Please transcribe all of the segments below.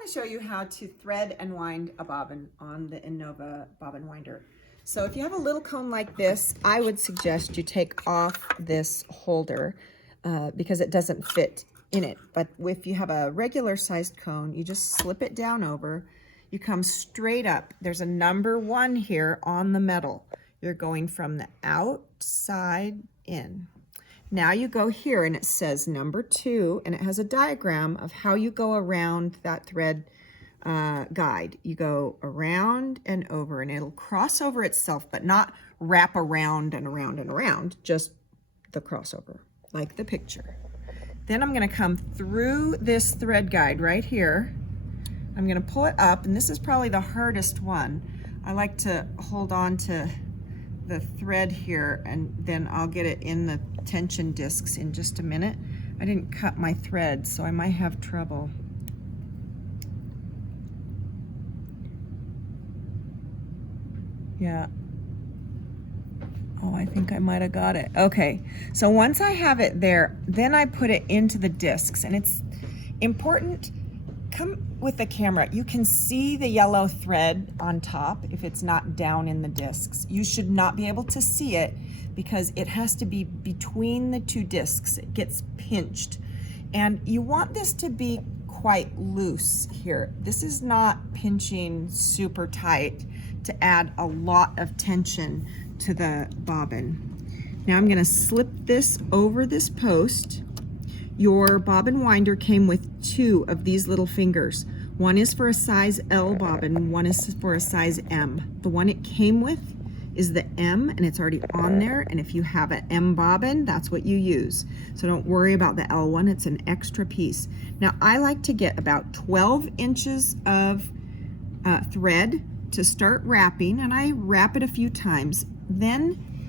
want to show you how to thread and wind a bobbin on the INNOVA bobbin winder. So if you have a little cone like this, I would suggest you take off this holder because it doesn't fit in it. But if you have a regular sized cone, you just slip it down over. You come straight up. There's a number 1 here on the metal. You're going from the outside in. Now you go here and it says number 2, and it has a diagram of how you go around that thread guide. You go around and over, and it'll cross over itself, but not wrap around and around and around, just the crossover, like the picture. Then I'm gonna come through this thread guide right here. I'm gonna pull it up, and this is probably the hardest one. I like to hold on to the thread here, and then I'll get it in the tension discs in just a minute. I didn't cut my thread, so I might have trouble. Yeah. Oh, I think I might have got it. Okay, so once I have it there, then I put it into the discs, and it's important. Come with the camera. You can see the yellow thread on top if it's not down in the discs. You should not be able to see it because it has to be between the 2 discs. It gets pinched. And you want this to be quite loose here. This is not pinching super tight to add a lot of tension to the bobbin. Now I'm going to slip this over this post. Your bobbin winder came with 2 of these little fingers. One is for a size L bobbin, one is for a size M. The one it came with is the M, and it's already on there, and if you have an M bobbin, that's what you use. So don't worry about the L one, it's an extra piece. Now I like to get about 12 inches of thread to start wrapping, and I wrap it a few times. Then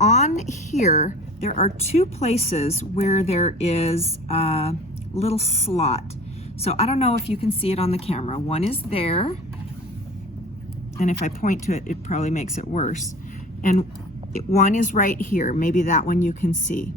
on here, there are 2 places where there is a little slot. So I don't know if you can see it on the camera. One is there, and if I point to it, it probably makes it worse. And one is right here. Maybe that one you can see.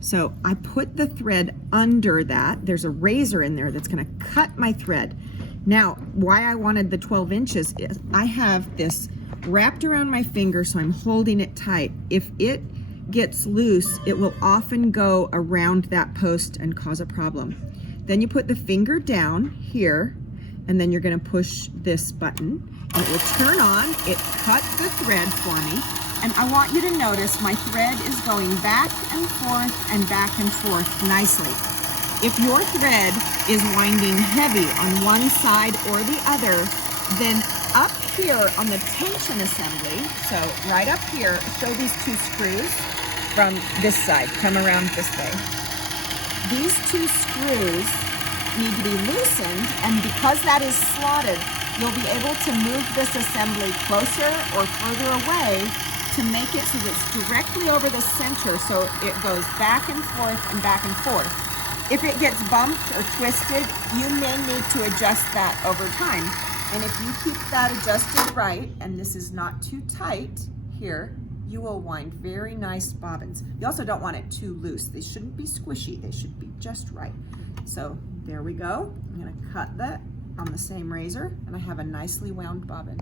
So I put the thread under that. There's a razor in there that's gonna cut my thread. Now, why I wanted the 12 inches is I have this wrapped around my finger, so I'm holding it tight. If it gets loose, it will often go around that post and cause a problem. Then you put the finger down here, and then you're gonna push this button, and it will turn on. It cut the thread for me, and I want you to notice my thread is going back and forth nicely. If your thread is winding heavy on one side or the other, then up here on the tension assembly, so right up here, show these 2 screws from this side, come around this way. These 2 screws need to be loosened, and because that is slotted, you'll be able to move this assembly closer or further away to make it so that it's directly over the center, so it goes back and forth and back and forth. If it gets bumped or twisted, you may need to adjust that over time. And if you keep that adjusted right, and this is not too tight here, you will wind very nice bobbins. You also don't want it too loose. They shouldn't be squishy. They should be just right. So there we go. I'm gonna cut that on the same razor, and I have a nicely wound bobbin.